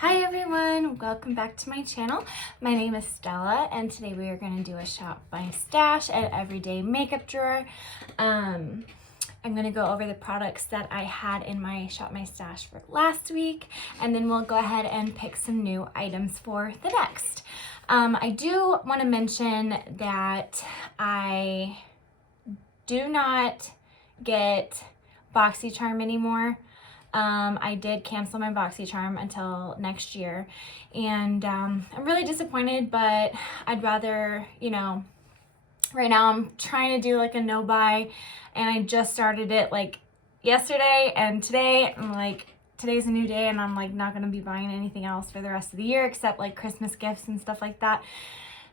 Hi everyone, welcome back to my channel. My name is Stella and today we are going to do a shop my stash at Everyday Makeup Drawer. I'm going to go over the products that I had in my shop my stash for last week, and then we'll go ahead and pick some new items for the next. I do want to mention that I do not get BoxyCharm anymore. I did cancel my BoxyCharm until next year, and I'm really disappointed, but I'd rather, right now I'm trying to do like a no buy, and I just started it like yesterday, and today I'm like, today's a new day, and I'm like not going to be buying anything else for the rest of the year except like Christmas gifts and stuff like that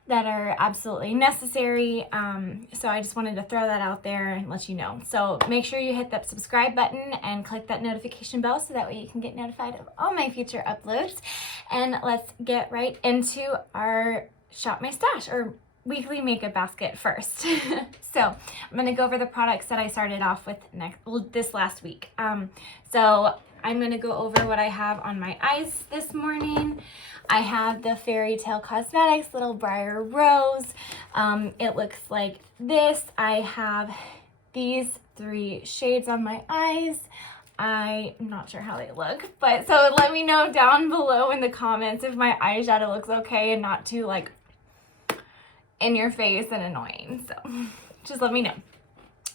are absolutely necessary. So I just wanted to throw that out there and let you know. So make sure you hit that subscribe button and click that notification bell so that way you can get notified of all my future uploads. And let's get right into our Shop My Stash or weekly makeup basket first. So I'm going to go over the products that I started off with this last week. So I'm going to go over what I have on my eyes this morning. I have the Fairy Tale Cosmetics Little Briar Rose. It looks like this. I have these 3 shades on my eyes. I'm not sure how they look, but so let me know down below in the comments if my eyeshadow looks okay and not too like in your face and annoying. So just let me know.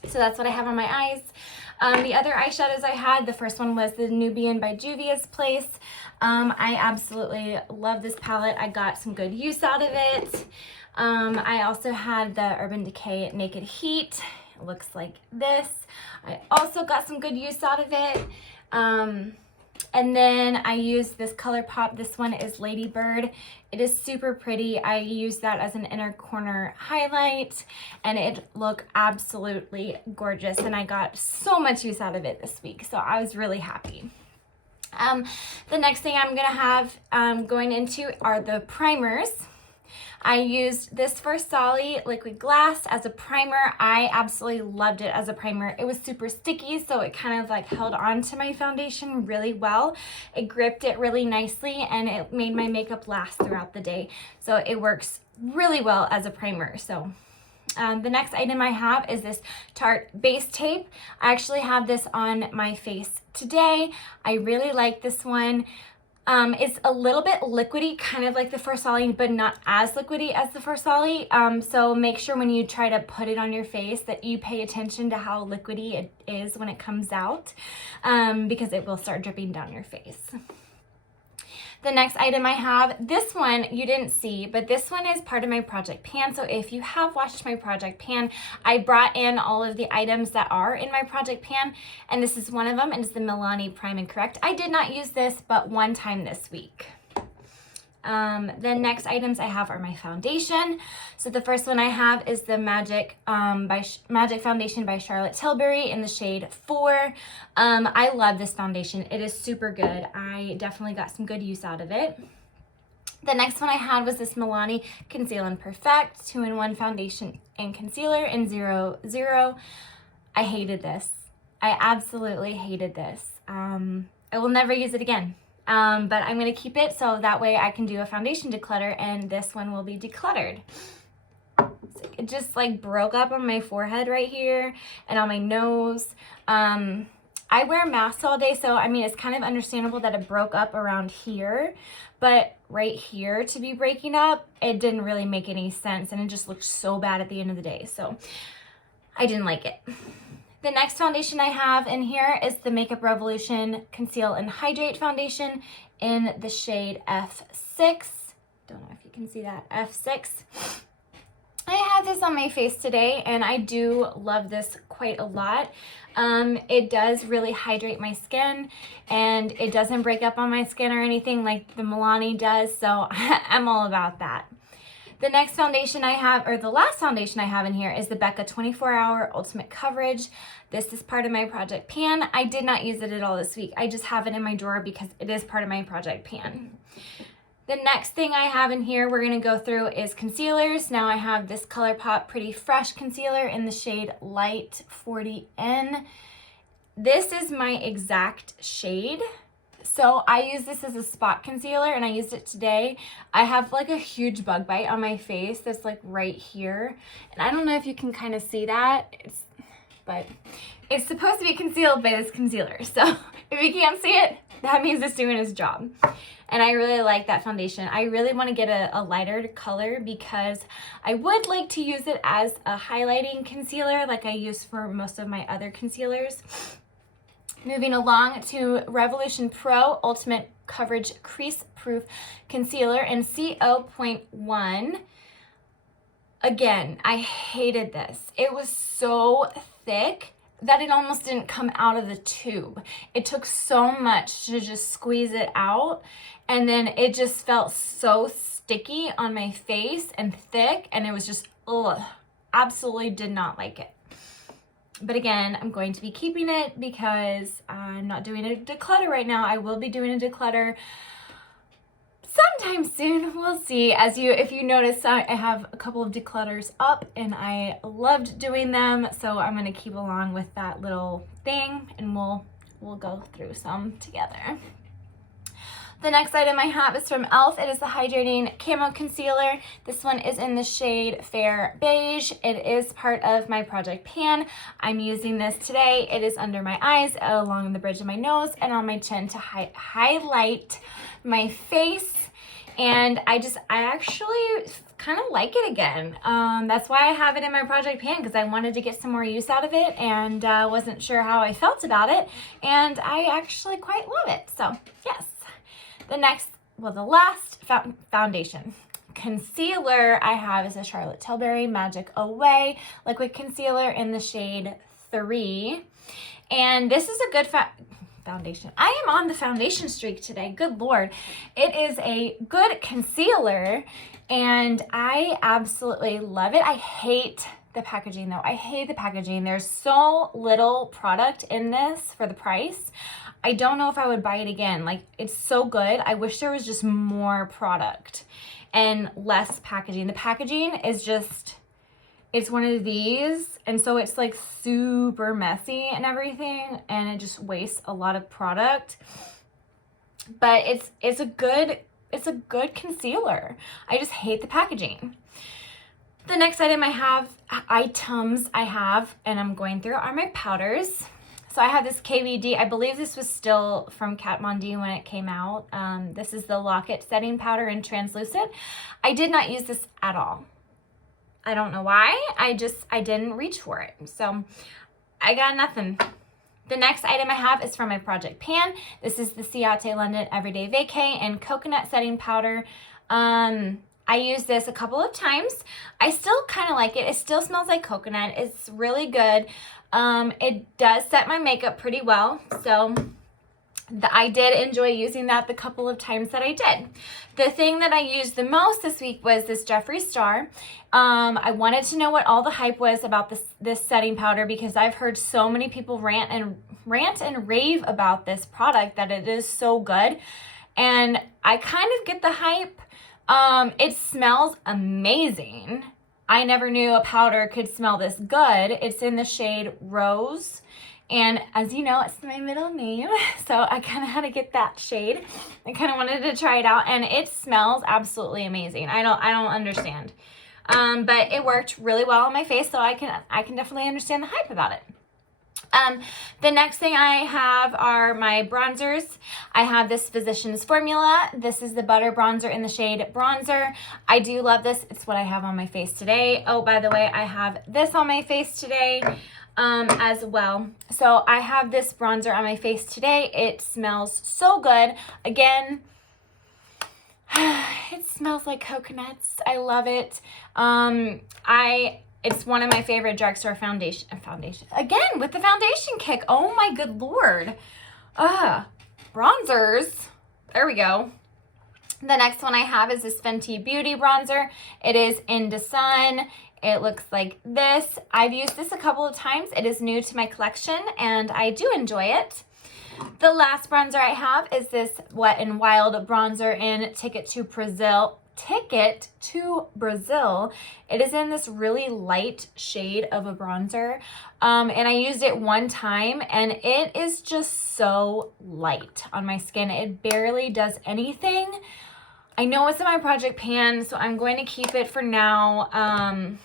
So that's what I have on my eyes. The other eyeshadows I had, the first one was the Nubian by Juvia's Place. I absolutely love this palette. I got some good use out of it. I also had the Urban Decay Naked Heat. It looks like this. I also got some good use out of it. And then I used this ColourPop. This one is Lady Bird. It is super pretty. I used that as an inner corner highlight, and it looked absolutely gorgeous, and I got so much use out of it this week, so I was really happy. The next thing I'm going to have going into are the primers. I used this Versali Liquid Glass as a primer. I absolutely loved it as a primer. It was super sticky, so it kind of like held on to my foundation really well. It gripped it really nicely, and it made my makeup last throughout the day. So it works really well as a primer. So the next item I have is this Tarte Base Tape. I actually have this on my face today. I really like this one. It's a little bit liquidy, kind of like the Versali, but not as liquidy as the Versali. So make sure when you try to put it on your face that you pay attention to how liquidy it is when it comes out, because it will start dripping down your face. The next item I have, this one you didn't see, but this one is part of my Project Pan. So if you have watched my Project Pan, I brought in all of the items that are in my Project Pan, and this is one of them, and it's the Milani Prime and Correct. I did not use this but one time this week. The next items I have are my foundation. So the first one I have is the Magic Foundation by Charlotte Tilbury in the shade 4. I love this foundation. It is super good. I definitely got some good use out of it. The next one I had was this Milani Conceal and Perfect 2-in-1 foundation and concealer in 00. I hated this. I absolutely hated this. I will never use it again. But I'm going to keep it so that way I can do a foundation declutter, and this one will be decluttered. So it just like broke up on my forehead right here and on my nose. I wear masks all day, so I mean it's kind of understandable that it broke up around here, but right here to be breaking up, it didn't really make any sense, and it just looked so bad at the end of the day, so I didn't like it. The next foundation I have in here is the Makeup Revolution Conceal and Hydrate Foundation in the shade F6. Don't know if you can see that, F6. I have this on my face today, and I do love this quite a lot. It does really hydrate my skin, and it doesn't break up on my skin or anything like the Milani does, so I'm all about that. The next foundation I have, or the last foundation I have in here, is the Becca 24-Hour Ultimate Coverage. This is part of my Project Pan. I did not use it at all this week. I just have it in my drawer because it is part of my Project Pan. The next thing I have in here we're going to go through is concealers. Now I have this ColourPop Pretty Fresh Concealer in the shade Light 40N. This is my exact shade. So I use this as a spot concealer, and I used it today. I have like a huge bug bite on my face that's like right here. And I don't know if you can kind of see that, but it's supposed to be concealed by this concealer. So if you can't see it, that means it's doing its job. And I really like that foundation. I really want to get a lighter color because I would like to use it as a highlighting concealer like I use for most of my other concealers. Moving along to Revolution Pro Ultimate Coverage Crease Proof Concealer in CO.1. Again, I hated this. It was so thick that it almost didn't come out of the tube. It took so much to just squeeze it out, and then it just felt so sticky on my face and thick, and it was just, ugh, absolutely did not like it. But again, I'm going to be keeping it because I'm not doing a declutter right now. I will be doing a declutter sometime soon. We'll see. If you notice, I have a couple of declutters up and I loved doing them. So I'm going to keep along with that little thing, and we'll go through some together. The next item I have is from e.l.f. It is the Hydrating Camo Concealer. This one is in the shade Fair Beige. It is part of my Project Pan. I'm using this today. It is under my eyes, along the bridge of my nose, and on my chin to highlight my face. And I actually kind of like it again. That's why I have it in my Project Pan, because I wanted to get some more use out of it and wasn't sure how I felt about it. And I actually quite love it. So yes. The last foundation concealer I have is a Charlotte Tilbury Magic Away liquid concealer in the shade 3. And this is a good foundation. I am on the foundation streak today. Good Lord. It is a good concealer and I absolutely love it. I hate the packaging though. I hate the packaging. There's so little product in this for the price. I don't know if I would buy it again. Like, it's so good. I wish there was just more product and less packaging. The packaging is just, it's one of these, and so it's like super messy and everything, and it just wastes a lot of product. But it's a good concealer. I just hate the packaging. The next items I have, and I'm going through, are my powders. So I have this KVD. I believe this was still from Kat Von D when it came out. This is the Lock-It Setting Powder in Translucent. I did not use this at all. I don't know why. I didn't reach for it. So I got nothing. The next item I have is from my Project Pan. This is the Ciate London Everyday Vacay and Coconut Setting Powder. I used this a couple of times. I still kind of like it. It still smells like coconut. It's really good. It does set my makeup pretty well, so I did enjoy using that the couple of times that I did. The thing that I used the most this week was this Jeffree Star. I wanted to know what all the hype was about this setting powder, because I've heard so many people rant and rave about this product, that it is so good, and I kind of get the hype. It smells amazing. I never knew a powder could smell this good. It's in the shade Rose. And as you know, it's my middle name. So I kind of had to get that shade. I kind of wanted to try it out, and it smells absolutely amazing. I don't understand. But it worked really well on my face, so I can definitely understand the hype about it. The next thing I have are my bronzers. I have this Physicians Formula. This is the Butter Bronzer in the shade Bronzer. I do love this. It's what I have on my face today. Oh, by the way, I have this on my face today as well. So I have this bronzer on my face today. It smells so good. Again, it smells like coconuts. I love it. It's one of my favorite drugstore foundation. Again, with the foundation kick. Oh my good Lord. Bronzers. There we go. The next one I have is this Fenty Beauty bronzer. It is Into Sun. It looks like this. I've used this a couple of times. It is new to my collection and I do enjoy it. The last bronzer I have is this Wet n Wild bronzer in Ticket to Brazil. ticket to Brazil. It is in this really light shade of a bronzer. And I used it one time and it is just so light on my skin. It barely does anything. I know it's in my project pan, so I'm going to keep it for now.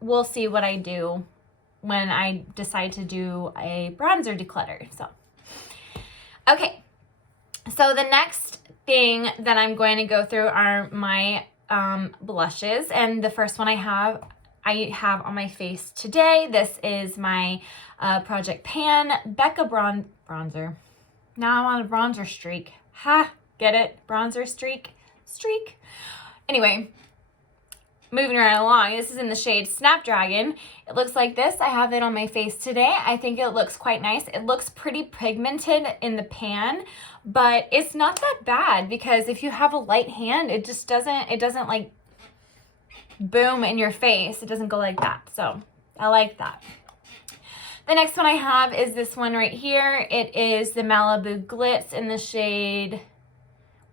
We'll see what I do when I decide to do a bronzer declutter. So, okay. So the next thing that I'm going to go through are my blushes. And the first one I have on my face today. This is my Project Pan Becca bronzer. Now I'm on a bronzer streak. Ha! Get it? Bronzer streak? Streak. Anyway, moving right along. This is in the shade Snapdragon. It looks like this. I have it on my face today. I think it looks quite nice. It looks pretty pigmented in the pan, but it's not that bad because if you have a light hand, it doesn't like boom in your face. It doesn't go like that. So I like that. The next one I have is this one right here. It is the Malibu Glitz in the shade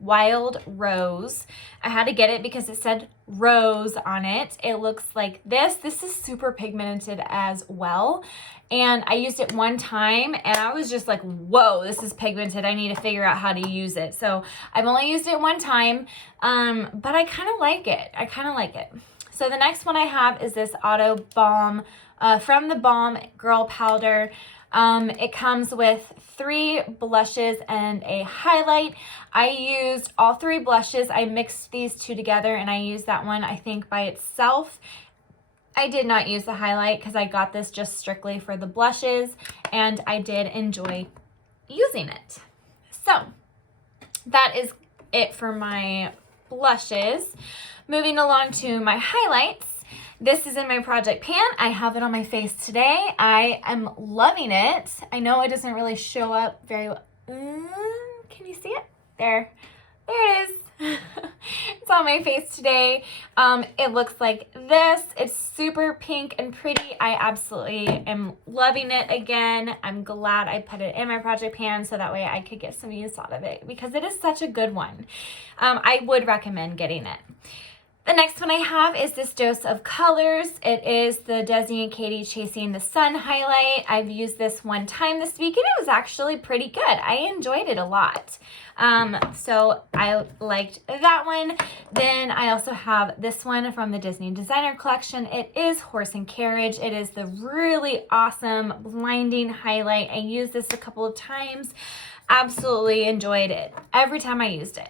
Wild Rose. I had to get it because it said rose on it. It looks like this. This is super pigmented as well. And I used it one time and I was just like, whoa, this is pigmented. I need to figure out how to use it. So I've only used it one time, but I kind of like it. So the next one I have is this Auto Balm from the Balm Girl Powder. It comes with 3 blushes and a highlight. I used all 3 blushes. I mixed these 2 together and I used that one, I think, by itself. I did not use the highlight because I got this just strictly for the blushes and I did enjoy using it. So that is it for my blushes. Moving along to my highlights. This is in my project pan. I have it on my face today. I am loving it. I know it doesn't really show up very well. Can you see it? There it is. It's on my face today. It looks like this. It's super pink and pretty. I absolutely am loving it again. I'm glad I put it in my project pan so that way I could get some use out of it because it is such a good one. I would recommend getting it. The next one I have is this Dose of Colors. It is the Desi and Katy Chasing the Sun highlight. I've used this one time this week and it was actually pretty good. I enjoyed it a lot. So I liked that one. Then I also have this one from the Disney Designer Collection. It is Horse and Carriage. It is the really awesome blinding highlight. I used this a couple of times. Absolutely enjoyed it every time I used it.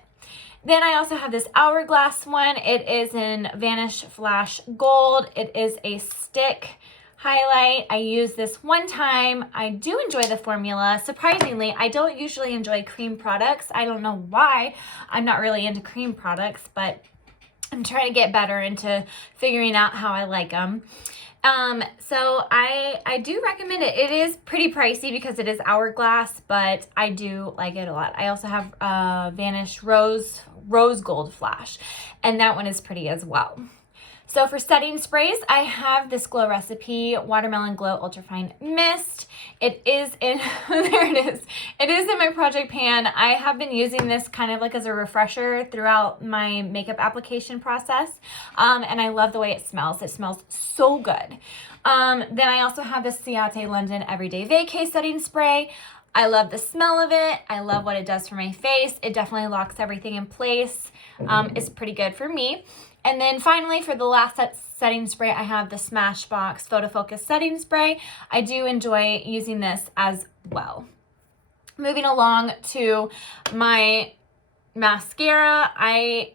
Then I also have this Hourglass one. It is in Vanish Flash Gold. It is a stick highlight. I used this one time. I do enjoy the formula. Surprisingly, I don't usually enjoy cream products. I don't know why. I'm not really into cream products, but I'm trying to get better into figuring out how I like them. So I do recommend it. It is pretty pricey because it is Hourglass, but I do like it a lot. I also have Vanish Rose Gold Flash, and that one is pretty as well. So for setting sprays, I have this Glow Recipe Watermelon Glow Ultrafine Mist. It is in, there it is. It is in my project pan. I have been using this kind of like as a refresher throughout my makeup application process. And I love the way it smells. It smells so good. Then I also have this Ciate London Everyday Vacay Setting Spray. I love the smell of it. I love what it does for my face. It definitely locks everything in place. It's pretty good for me. And then finally, for the last setting spray, I have the Smashbox Photo Focus Setting Spray. I do enjoy using this as well. Moving along to my mascara. I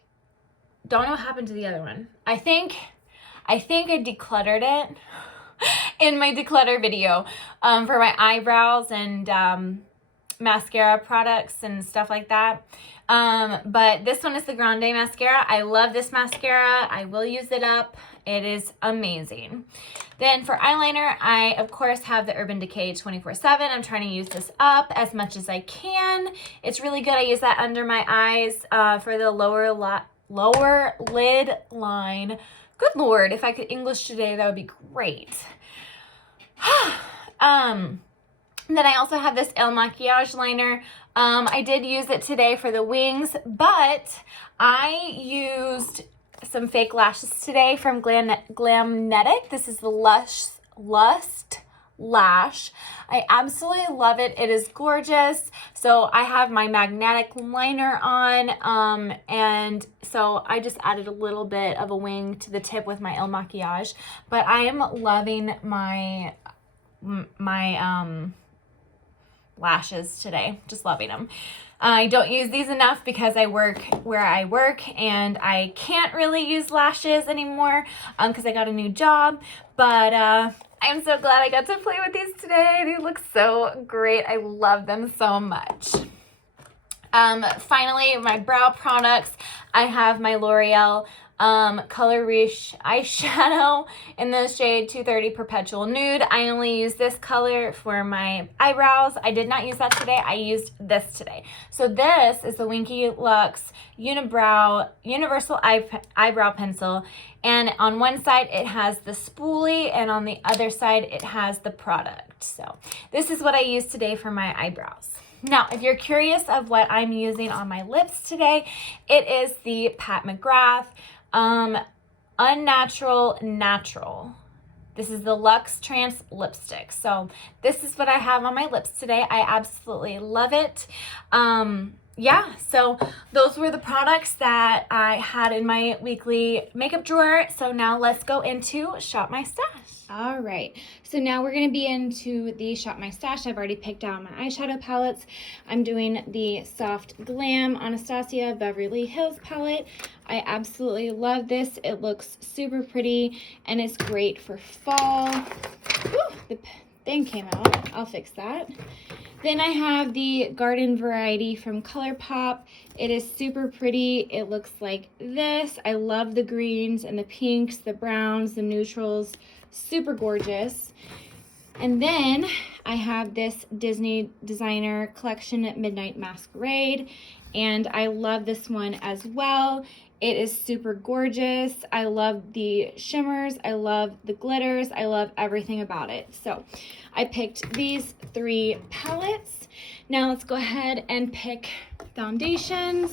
don't know what happened to the other one. I think I decluttered it in my declutter video for my eyebrows and mascara products and stuff like that. But this one is the Grande mascara. I love this mascara. I will use it up. It is amazing. Then for eyeliner, I of course have the Urban Decay 24/7. I'm trying to use this up as much as I can. It's really good. I use that under my eyes for the lower lid line. Good Lord, if I could English today, that would be great. Then I also have this El Makiage liner. I did use it today for the wings, but I used some fake lashes today from Glamnetic. This is the Lust Lash. I absolutely love it. It is gorgeous. So I have my magnetic liner on, and so I just added a little bit of a wing to the tip with my El Maquillage. But I am loving my lashes today. Just loving them. I don't use these enough because I work where I work and I can't really use lashes anymore because I got a new job. But I'm so glad I got to play with these today. They look so great. I love them so much. Finally, my brow products. I have my L'Oreal Color Riche eyeshadow in the shade 230 Perpetual Nude. I only use this color for my eyebrows. I did not use that today. I used this today. So this is the Winky Lux Universal Eyebrow Pencil. And on one side it has the spoolie and on the other side it has the product. So this is what I used today for my eyebrows. Now, if you're curious of what I'm using on my lips today, it is the Pat McGrath Unnatural Natural. This is the Luxe Trance lipstick. So this is what I have on my lips today. I absolutely love it. Yeah, so those were the products that I had in my weekly makeup drawer. So now let's go into Shop My Stash. All right, so now we're going to be into the Shop My Stash. I've already picked out my eyeshadow palettes. I'm doing the Soft Glam Anastasia Beverly Hills palette. I absolutely love this. It looks super pretty and it's great for fall. Whew, the thing came out. I'll fix that. Then I have the Garden Variety from ColourPop. It is super pretty. It looks like this. I love the greens and the pinks, the browns, the neutrals. Super gorgeous. And then I have this Disney Designer Collection at Midnight Masquerade, and I love this one as well. It is super gorgeous. I love the shimmers. I love the glitters. I love everything about it. So I picked these 3 palettes. Now let's go ahead and pick foundations.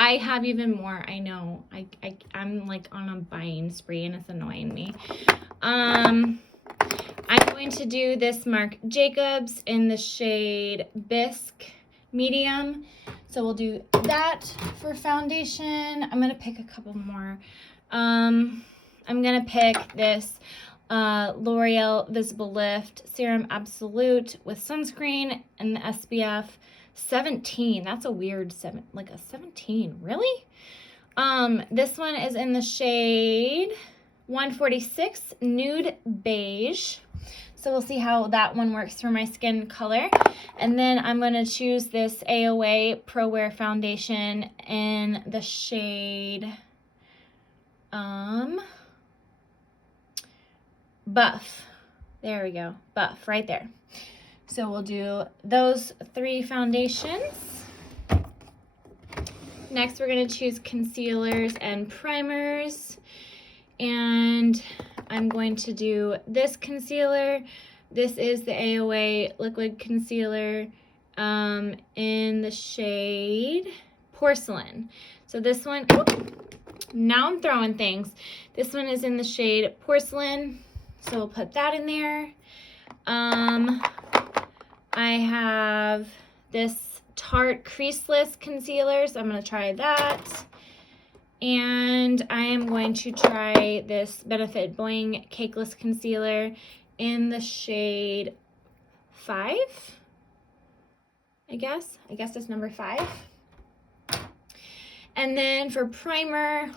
I have even more. I know. I'm like on a buying spree and it's annoying me. I'm going to do this Marc Jacobs in the shade Bisque Medium. So we'll do that for foundation. I'm going to pick a couple more. I'm going to pick this L'Oreal Visible Lift Serum Absolute with sunscreen and the SPF 17. That's a weird 17. Really? This one is in the shade 146 Nude Beige. So we'll see how that one works for my skin color. And then I'm going to choose this AOA Pro Wear foundation in the shade Buff. There we go. Buff right there. So we'll do those 3 foundations. Next, we're going to choose concealers and primers. And I'm going to do this concealer. This is the AOA Liquid Concealer in the shade Porcelain. So this one, now I'm throwing things. This one is in the shade Porcelain. So we'll put that in there. I have this Tarte Creaseless Concealer, so I'm going to try that. And I am going to try this Benefit Boing Cakeless Concealer in the shade 5, I guess. I guess it's number 5. And then for primer,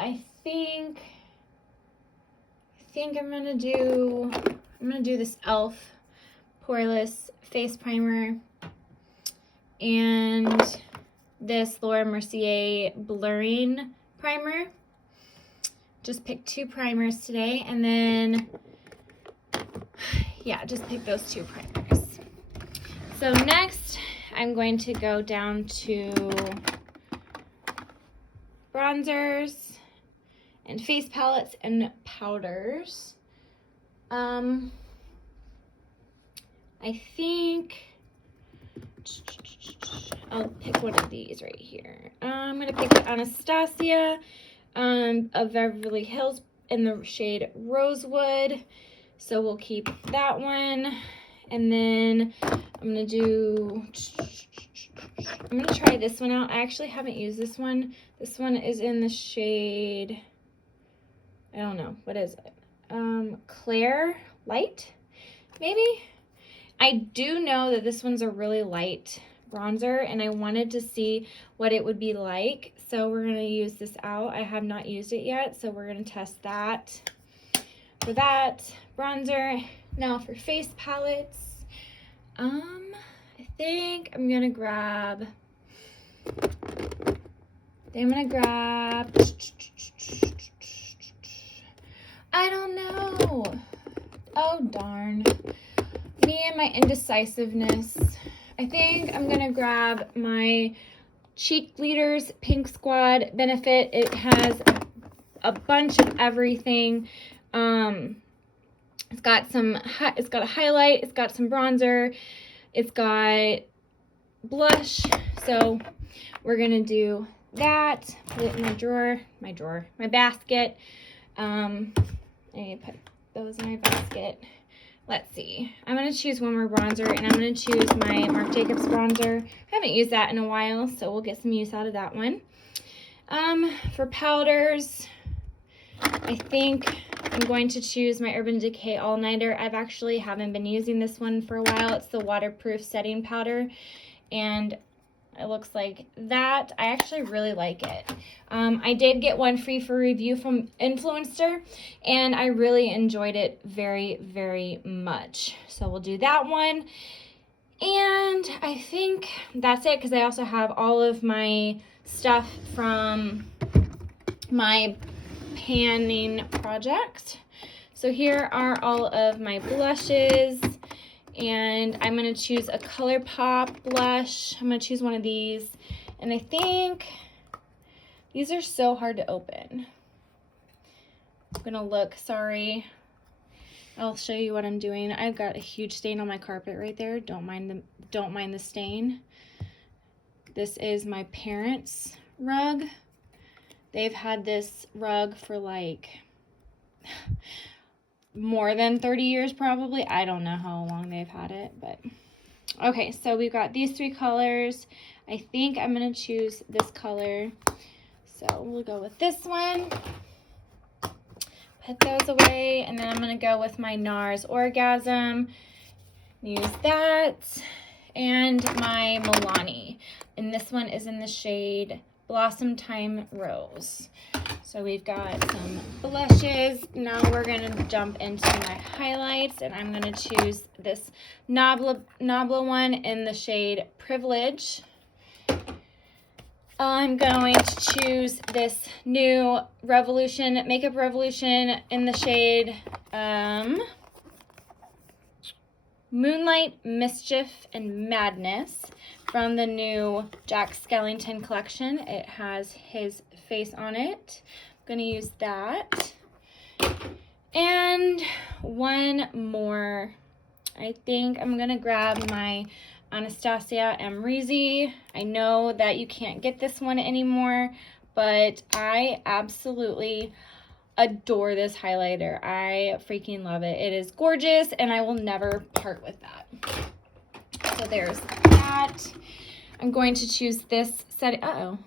I think I'm gonna do this e.l.f. Poreless Face Primer and this Laura Mercier Blurring Primer. Just picked 2 primers today, and then, yeah, just pick those 2 primers. So next, I'm going to go down to bronzers and face palettes and powders. I think I'll pick one of these right here. I'm going to pick the Anastasia of Beverly Hills in the shade Rosewood. So we'll keep that one. And then I'm going to try this one out. I actually haven't used this one. This one is in the shade, I don't know, what is it? Claire Light, maybe? I do know that this one's a really light bronzer, and I wanted to see what it would be like. So we're going to use this out. I have not used it yet, so we're going to test that. For that bronzer, now for face palettes, I think I'm going to grab, I don't know. Oh, darn. Me and my indecisiveness. I think I'm going to grab my Cheek Leaders Pink Squad Benefit. It has a bunch of everything. It's got a highlight, it's got some bronzer, it's got blush. So we're going to do that. Put it in my basket. I need to put those in my basket. Let's see. I'm going to choose one more bronzer, and I'm going to choose my Marc Jacobs bronzer. I haven't used that in a while, so we'll get some use out of that one. For powders, I think I'm going to choose my Urban Decay All Nighter. I've actually haven't been using this one for a while. It's the waterproof setting powder, and it looks like that. I actually really like it. I did get one free for review from Influencer, and I really enjoyed it very, very much. So we'll do that one. And I think that's it, because I also have all of my stuff from my panning project. So here are all of my blushes. And I'm going to choose a ColourPop blush. I'm going to choose one of these. And I think these are so hard to open. I'm going to look, sorry. I'll show you what I'm doing. I've got a huge stain on my carpet right there. Don't mind the stain. This is my parents' rug. They've had this rug for like more than 30 years probably. I don't know how long they've had it, but okay, so we've got these three colors. I think I'm going to choose this color. So we'll go with this one. Put those away, and then I'm going to go with my NARS Orgasm. Use that. And my Milani. And this one is in the shade Blossom Time Rose. So we've got some blushes. Now we're going to jump into my highlights, and I'm going to choose this Nabla one in the shade Privilege. I'm going to choose this new Makeup Revolution in the shade Moonlight, Mischief, and Madness from the new Jack Skellington collection. It has his face on it. I'm going to use that. And one more. I think I'm going to grab my Anastasia Amrezy. I know that you can't get this one anymore, but I absolutely adore this highlighter. I freaking love it. It is gorgeous, and I will never part with that. So there's that. I'm going to choose this set. Uh-oh.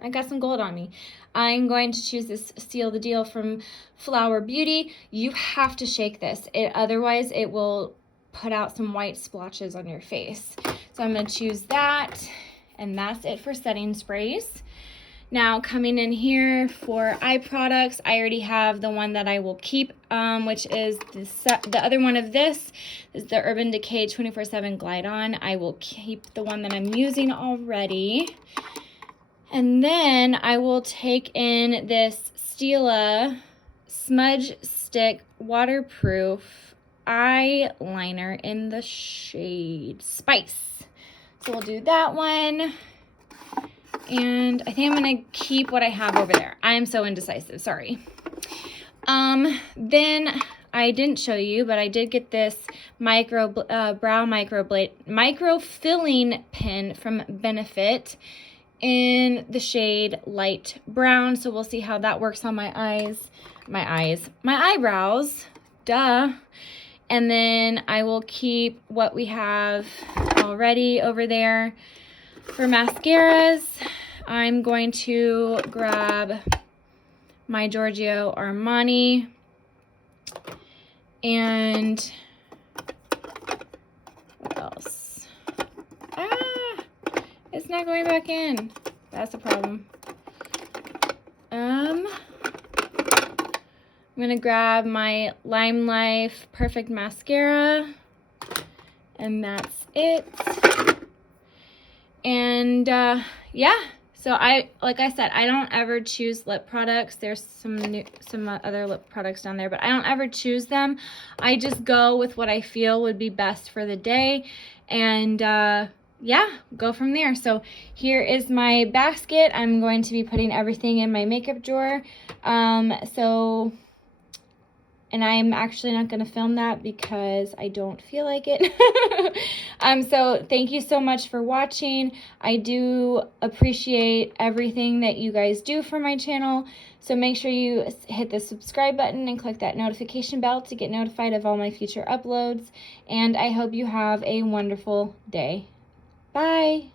I got some gold on me. I'm going to choose this Seal the Deal from Flower Beauty. You have to shake this. Otherwise, it will put out some white splotches on your face. So I'm going to choose that, and that's it for setting sprays. Now coming in here for eye products, I already have the one that I will keep, which is the other one of this is the Urban Decay 24/7 Glide On. I will keep the one that I'm using already. And then I will take in this Stila Smudge Stick Waterproof eyeliner in the shade Spice. So we'll do that one. And I think I'm going to keep what I have over there. I am so indecisive, sorry. Then I didn't show you, but I did get this brow micro filling pen from Benefit in the shade light brown. So we'll see how that works on my eyebrows. Duh. And then I will keep what we have already over there. For mascaras, I'm going to grab my Giorgio Armani. And what else? It's not going back in. That's a problem. I'm gonna grab my Lime Life Perfect Mascara, and that's it. And yeah. So like I said, I don't ever choose lip products. There's some other lip products down there, but I don't ever choose them. I just go with what I feel would be best for the day, and yeah, go from there. So here is my basket. I'm going to be putting everything in my makeup drawer. And I'm actually not going to film that because I don't feel like it. So thank you so much for watching. I do appreciate everything that you guys do for my channel. So make sure you hit the subscribe button and click that notification bell to get notified of all my future uploads. And I hope you have a wonderful day. Bye.